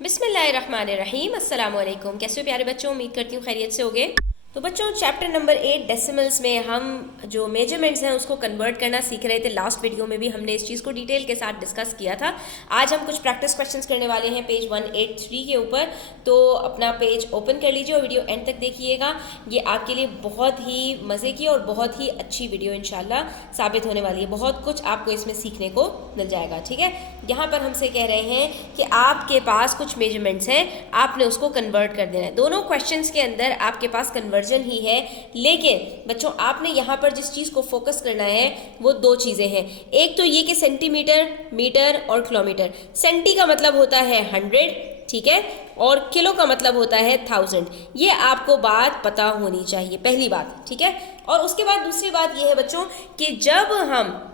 बिस्मिल्लाहिर्रहमानिर्रहीम। अस्सलाम वालेकुम। कैसे हो प्यारे बच्चों, उम्मीद करती हूँ खैरियत से होगे। तो बच्चों चैप्टर नंबर 8 डेसिमल्स में हम जो मेजरमेंट्स हैं उसको कन्वर्ट करना सीख रहे थे। लास्ट वीडियो में भी हमने इस चीज़ को डिटेल के साथ डिस्कस किया था। आज हम कुछ प्रैक्टिस क्वेश्चंस करने वाले हैं पेज 183 के ऊपर। तो अपना पेज ओपन कर लीजिए और वीडियो एंड तक देखिएगा। ये आपके लिए बहुत ही मज़े की और बहुत ही अच्छी वीडियो इंशाल्लाह साबित होने वाली है। बहुत कुछ आपको इसमें सीखने को मिल जाएगा। ठीक है, यहाँ पर हमसे कह रहे हैं कि आपके पास कुछ मेजरमेंट्स हैं, आपने उसको कन्वर्ट कर देना है। दोनों क्वेश्चंस के अंदर आपके पास कन्वर्जन ही है, लेकिन बच्चों आपने यहाँ पर जिस चीज़ को फोकस करना है वो दो चीज़ें हैं। एक तो ये कि सेंटीमीटर, मीटर और किलोमीटर। सेंटी का मतलब होता है 100, ठीक है, और किलो का मतलब होता है 1000। ये आपको बात पता होनी चाहिए, पहली बात। ठीक है, और उसके बाद दूसरी बात ये है बच्चों कि जब हम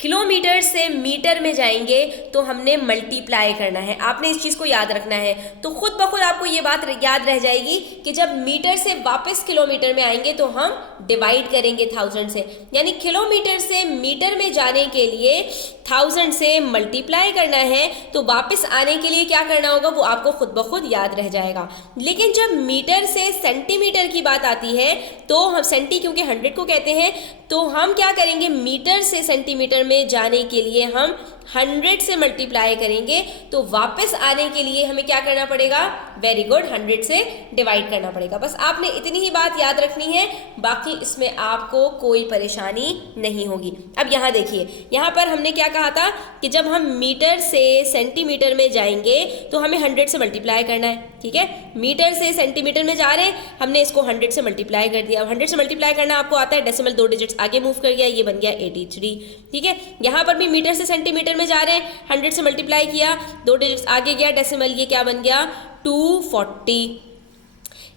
किलोमीटर से मीटर में जाएंगे तो हमने मल्टीप्लाई करना है। आपने इस चीज़ को याद रखना है। तो खुद ब खुद आपको ये बात याद रह जाएगी कि जब मीटर से वापस किलोमीटर में आएंगे तो हम डिवाइड करेंगे 1000 से, यानी किलोमीटर से मीटर में जाने के लिए 1000 से मल्टीप्लाई करना है, तो वापस आने के लिए क्या करना होगा वो आपको खुद ब खुद याद रह जाएगा। लेकिन जब मीटर से सेंटीमीटर की बात आती है तो हम सेंटी क्योंकि 100 को कहते हैं, तो हम क्या करेंगे, मीटर से सेंटीमीटर में जाने के लिए हम 100 से मल्टीप्लाई करेंगे, तो वापस आने के लिए हमें क्या करना पड़ेगा, वेरी गुड, 100 से डिवाइड करना पड़ेगा। बस आपने इतनी ही बात याद रखनी है, बाकी इसमें आपको कोई परेशानी नहीं होगी। अब यहाँ देखिए, यहाँ पर हमने क्या कहा था कि जब हम मीटर से सेंटीमीटर में जाएंगे तो हमें 100 से मल्टीप्लाई करना है। ठीक है, मीटर से सेंटीमीटर में जा रहे हैं, हमने इसको 100 से मल्टीप्लाई कर दिया। 100 से मल्टीप्लाई करना आपको आता है, डेसिमल 2 डिजिट्स आगे मूव कर गया, ये बन गया 83। ठीक है, यहाँ पर भी मीटर से सेंटीमीटर में जा रहे हैं, 100 से मल्टीप्लाई किया, 2 डिजिट्स आगे गया, डेसिमल ये क्या बन गया 240।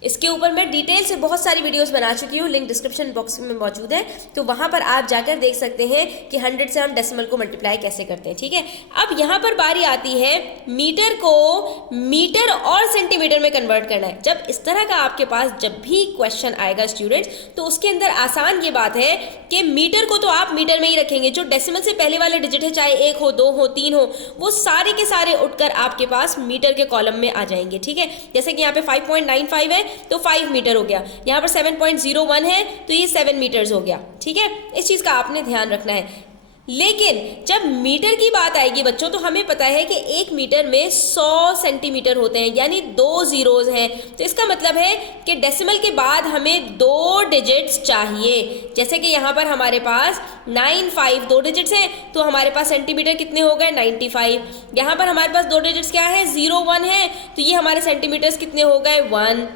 इसके ऊपर मैं डिटेल से बहुत सारी वीडियोस बना चुकी हूँ, लिंक डिस्क्रिप्शन बॉक्स में मौजूद है, तो वहाँ पर आप जाकर देख सकते हैं कि 100 से हम डेसिमल को मल्टीप्लाई कैसे करते हैं। ठीक है, अब यहाँ पर बारी आती है मीटर को मीटर और सेंटीमीटर में कन्वर्ट करना है। जब इस तरह का आपके पास जब भी क्वेश्चन आएगा स्टूडेंट्स, तो उसके अंदर आसान ये बात है कि मीटर को तो आप मीटर में ही रखेंगे, जो डेसिमल से पहले वाले डिजिट है, चाहे 1 हो, 2 हो, 3 हो, वो सारे के सारे उठकर आपके पास मीटर के कॉलम में आ जाएंगे। ठीक है, जैसे कि यहाँ पे 5.95 है तो 5 मीटर हो गया, यहाँ पर 7.01 है तो ये 7 मीटर्स हो गया। ठीक है, इस चीज़ का आपने ध्यान रखना है। लेकिन जब मीटर की बात आएगी बच्चों, तो हमें पता है कि 1 मीटर में 100 सेंटीमीटर होते हैं, यानी 2 जीरोज हैं। तो इसका मतलब है कि डेसिमल के बाद हमें 2 डिजिट्स चाहिए। जैसे कि यहाँ पर हमारे पास 95 2 डिजिट्स हैं, तो हमारे पास सेंटीमीटर कितने हो गए 95। यहाँ पर हमारे पास 2 डिजिट्स क्या है 01 है, तो ये हमारे सेंटीमीटर्स कितने हो गए 1।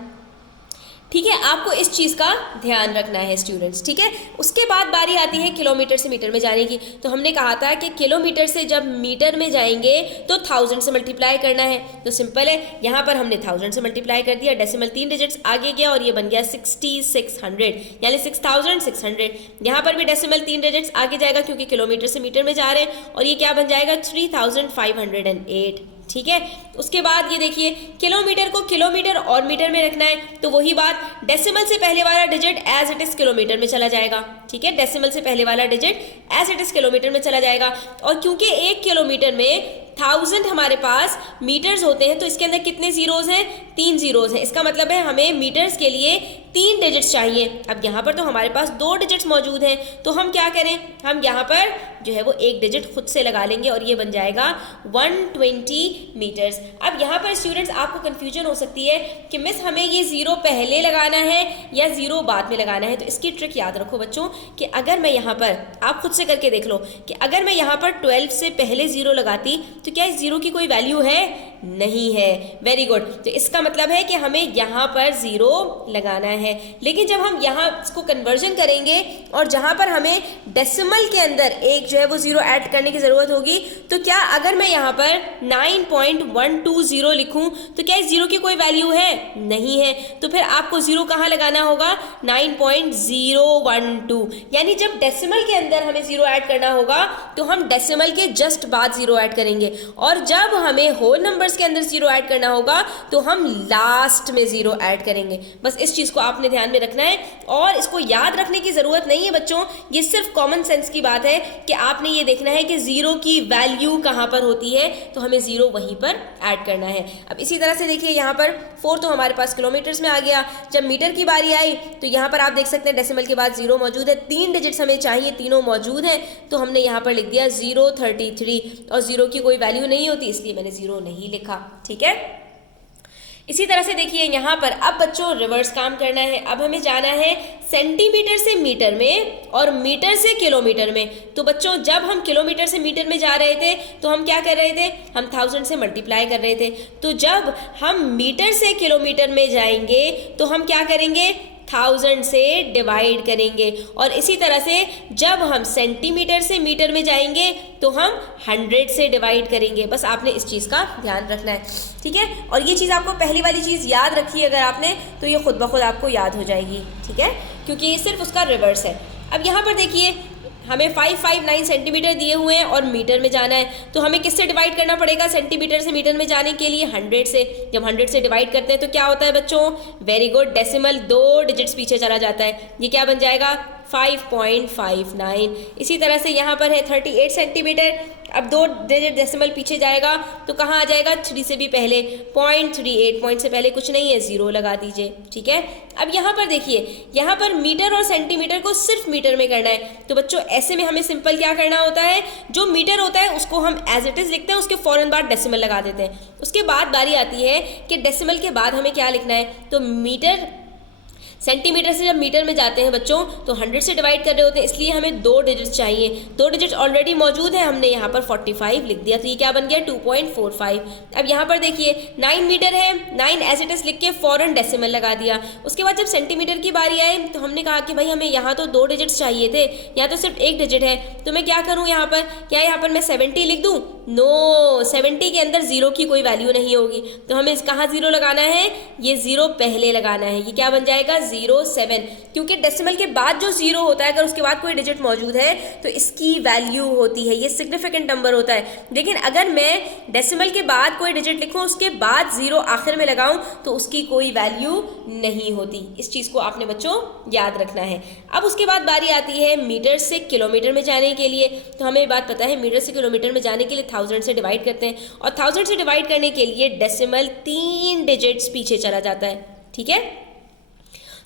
ठीक है, आपको इस चीज़ का ध्यान रखना है स्टूडेंट्स। ठीक है, उसके बाद बारी आती है किलोमीटर से मीटर में जाने की। तो हमने कहा था कि किलोमीटर से जब मीटर में जाएंगे तो 1000 से मल्टीप्लाई करना है। तो सिंपल है, यहाँ पर हमने 1000 से मल्टीप्लाई कर दिया, डेसिमल 3 डिजिट्स आगे गया और ये बन गया 6600, यानी 6600। यहाँ पर भी डेसिमल 3 डिजिट्स आगे जाएगा क्योंकि किलोमीटर से मीटर में जा रहे हैं, और ये क्या बन जाएगा 3508। ठीक है, उसके बाद ये देखिए, किलोमीटर को किलोमीटर और मीटर में रखना है, तो वही बात, डेसिमल से पहले वाला digit as it is kilometre में चला जाएगा। ठीक है, डेसिमल से पहले वाला digit as it is kilometre में चला जाएगा। और क्योंकि 1 किलोमीटर में 1000 हमारे पास मीटर्स होते हैं, तो इसके अंदर कितने जीरोज हैं 3 जीरोज हैं। इसका मतलब है हमें मीटर्स के लिए 3 डिजिट्स चाहिए। अब यहाँ पर तो हमारे पास 2 डिजिट्स मौजूद हैं, तो हम क्या करें, हम यहाँ पर जो है वो 1 डिजिट खुद से लगा लेंगे और ये बन जाएगा 120 मीटर्स। अब यहाँ पर स्टूडेंट्स आपको कंफ्यूजन हो सकती है कि मिस हमें ये 0 पहले लगाना है या 0 बाद में लगाना है। तो इसकी ट्रिक याद रखो बच्चों कि अगर मैं यहाँ पर, आप खुद से करके देख लो कि अगर मैं यहाँ पर 12 से पहले 0 लगाती तो क्या इस 0 की कोई वैल्यू है, नहीं है। वेरी गुड, तो इसका मतलब है कि हमें यहाँ पर 0 लगाना है। लेकिन जब हम यहाँ इसको कन्वर्जन करेंगे और जहाँ पर हमें डेसिमल के अंदर एक जो है वो 0 ऐड करने की ज़रूरत होगी, तो क्या अगर मैं यहाँ पर 9.120 लिखूँ तो क्या इस 0 की कोई वैल्यू है, नहीं है। तो फिर आपको 0 कहाँ लगाना होगा 9.012, यानी जब डेसिमल के अंदर हमें 0 ऐड करना होगा तो हम डेसिमल के जस्ट बाद 0 ऐड करेंगे, और जब हमें होल नंबर नंबर्स के अंदर 0 ऐड करना होगा तो हम लास्ट में 0 ऐड करेंगे। बस इस चीज़ को आपने ध्यान में रखना है और इसको याद रखने की ज़रूरत नहीं है बच्चों, ये सिर्फ कॉमन सेंस की बात है कि आपने ये देखना है कि 0 की वैल्यू कहाँ पर होती है, तो हमें 0 वहीं पर ऐड करना है। अब इसी तरह से देखिए यहाँ पर 4 तो हमारे पास किलोमीटर्स में आ गया। जब मीटर की बारी आई तो यहाँ पर आप देख सकते हैं डेसिमल के बाद 0 मौजूद है, 3 डिजिट्स हमें चाहिए, तीनों मौजूद हैं, तो हमने यहाँ पर लिख दिया 033 और 0 की कोई वैल्यू नहीं होती इसलिए मैंने 0 नहीं लिखा। ठीक है, इसी तरह से देखिए यहाँ पर अब बच्चों रिवर्स काम करना है। अब हमें जाना है सेंटीमीटर से मीटर में और मीटर से किलोमीटर में। तो बच्चों जब हम किलोमीटर से मीटर में जा रहे थे तो हम क्या कर रहे थे, हम 1000 से मल्टीप्लाई कर रहे थे। तो जब हम मीटर से किलोमीटर में जाएंगे तो हम क्या करेंगे, 1000 से डिवाइड करेंगे। और इसी तरह से जब हम सेंटीमीटर से मीटर में जाएंगे तो हम 100 से डिवाइड करेंगे। बस आपने इस चीज़ का ध्यान रखना है। ठीक है, और ये चीज़ आपको पहली वाली चीज़ याद रखी अगर आपने तो ये खुद ब खुद आपको याद हो जाएगी। ठीक है, क्योंकि ये सिर्फ उसका रिवर्स है। अब यहाँ पर देखिए हमें 559 सेंटीमीटर दिए हुए हैं और मीटर में जाना है, तो हमें किससे डिवाइड करना पड़ेगा सेंटीमीटर से मीटर में जाने के लिए, 100 से। जब 100 से डिवाइड करते हैं तो क्या होता है बच्चों, वेरी गुड, डेसिमल 2 डिजिट्स पीछे चला जाता है, ये क्या बन जाएगा 5.59। इसी तरह से यहाँ पर है 38 सेंटीमीटर, अब 2 डिजिट डेसिमल पीछे जाएगा तो कहाँ आ जाएगा, 3 से भी पहले 0.38, पॉइंट से पहले कुछ नहीं है, 0 लगा दीजिए। ठीक है, अब यहाँ पर देखिए, यहाँ पर मीटर और सेंटीमीटर को सिर्फ मीटर में करना है। तो बच्चों ऐसे में हमें सिंपल क्या करना होता है, जो मीटर होता है उसको हम एज इट इज़ लिखते हैं, उसके फ़ौरन बाद डेसिमल लगा देते हैं। उसके बाद बारी आती है कि डेसिमल के बाद हमें क्या लिखना है, तो मीटर सेंटीमीटर से जब मीटर में जाते हैं बच्चों तो 100 से डिवाइड कर रहे होते हैं, इसलिए हमें 2 डिजिट्स चाहिए। 2 डिजिट्स ऑलरेडी मौजूद है, हमने यहाँ पर 45 लिख दिया, तो ये क्या बन गया 2.45। अब यहाँ पर देखिए 9 मीटर है, 9 एज इट इज़ लिख के फ़ौरन डेसिमल लगा दिया। उसके बाद जब सेंटीमीटर की बारी आई तो हमने कहा कि भाई हमें यहाँ तो 2 डिजिट्स चाहिए थे, यहाँ तो सिर्फ 1 डिजिट है, तो मैं क्या करूँ यहाँ पर, क्या यहाँ पर मैं 70 लिख दूँ, नो, 70 के अंदर 0 की कोई वैल्यू नहीं होगी, तो हमें कहाँ 0 लगाना है, ये 0 पहले लगाना है, ये क्या बन जाएगा 07, क्योंकि डेसिमल के बाद जो 0 होता है अगर उसके बाद कोई डिजिट मौजूद है तो इसकी वैल्यू होती है, ये सिग्निफिकेंट नंबर होता है। लेकिन अगर मैं डेसिमल के बाद कोई डिजिट लिखूं उसके बाद 0 आखिर में लगाऊं तो उसकी कोई वैल्यू नहीं होती। इस चीज़ को आपने बच्चों याद रखना है। अब उसके बाद बारी आती है मीटर से किलोमीटर में जाने के लिए, तो हमें बात पता है मीटर से किलोमीटर में जाने के लिए 1000 से डिवाइड करते हैं, और 1000 से डिवाइड करने के लिए डेसिमल 3 डिजिट्स पीछे चला जाता है। ठीक है,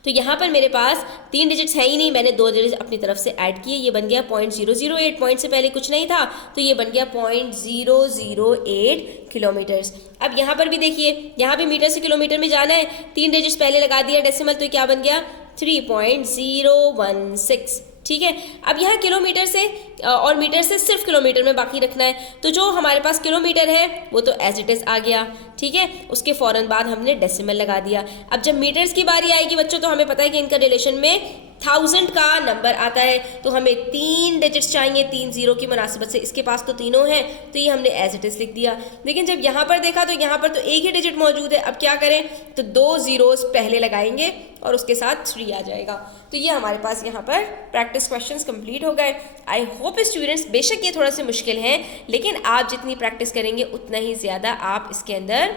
तो यहाँ पर मेरे पास 3 डिजिट्स है ही नहीं, मैंने 2 डिजिट अपनी तरफ से ऐड किए, ये बन गया 0.008, पॉइंट से पहले कुछ नहीं था तो ये बन गया 0.008 किलोमीटर्स। अब यहाँ पर भी देखिए, यहाँ भी मीटर से किलोमीटर में जाना है, 3 डिजिट्स पहले लगा दिया डेसिमल, तो क्या बन गया 3.016। ठीक है, अब यहाँ किलोमीटर से और मीटर से सिर्फ किलोमीटर में बाकी रखना है, तो जो हमारे पास किलोमीटर है वो तो एज इट इज़ आ गया। ठीक है, उसके फ़ौरन बाद हमने डेसिमल लगा दिया। अब जब मीटर्स की बारी आएगी बच्चों तो हमें पता है कि इनका रिलेशन में 1000 का नंबर आता है, तो हमें 3 डिजिट्स चाहिए, 3 0 की मुनासिबत से, इसके पास तो तीनों हैं तो ये हमने एज इट इज़ लिख दिया। लेकिन जब यहाँ पर देखा तो यहाँ पर तो एक ही डिजिट मौजूद है, अब क्या करें, तो 2 zeros पहले लगाएंगे और उसके साथ 3 आ जाएगा। तो ये हमारे पास यहाँ पर प्रैक्टिस क्वेश्चंस कंप्लीट हो गए। आई होप स्टूडेंट्स, बेशक ये थोड़ा सा मुश्किल है लेकिन आप जितनी प्रैक्टिस करेंगे उतना ही ज़्यादा आप इसके अंदर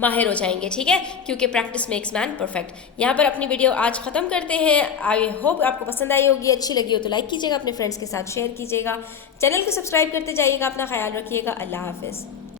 माहिर हो जाएंगे। ठीक है, क्योंकि प्रैक्टिस मेक्स मैन परफेक्ट। यहाँ पर अपनी वीडियो आज ख़त्म करते हैं। आई होप आपको पसंद आई होगी, अच्छी लगी हो तो लाइक कीजिएगा, अपने फ्रेंड्स के साथ शेयर कीजिएगा, चैनल को सब्सक्राइब करते जाइएगा, अपना ख्याल रखिएगा। अल्लाह हाफिज़।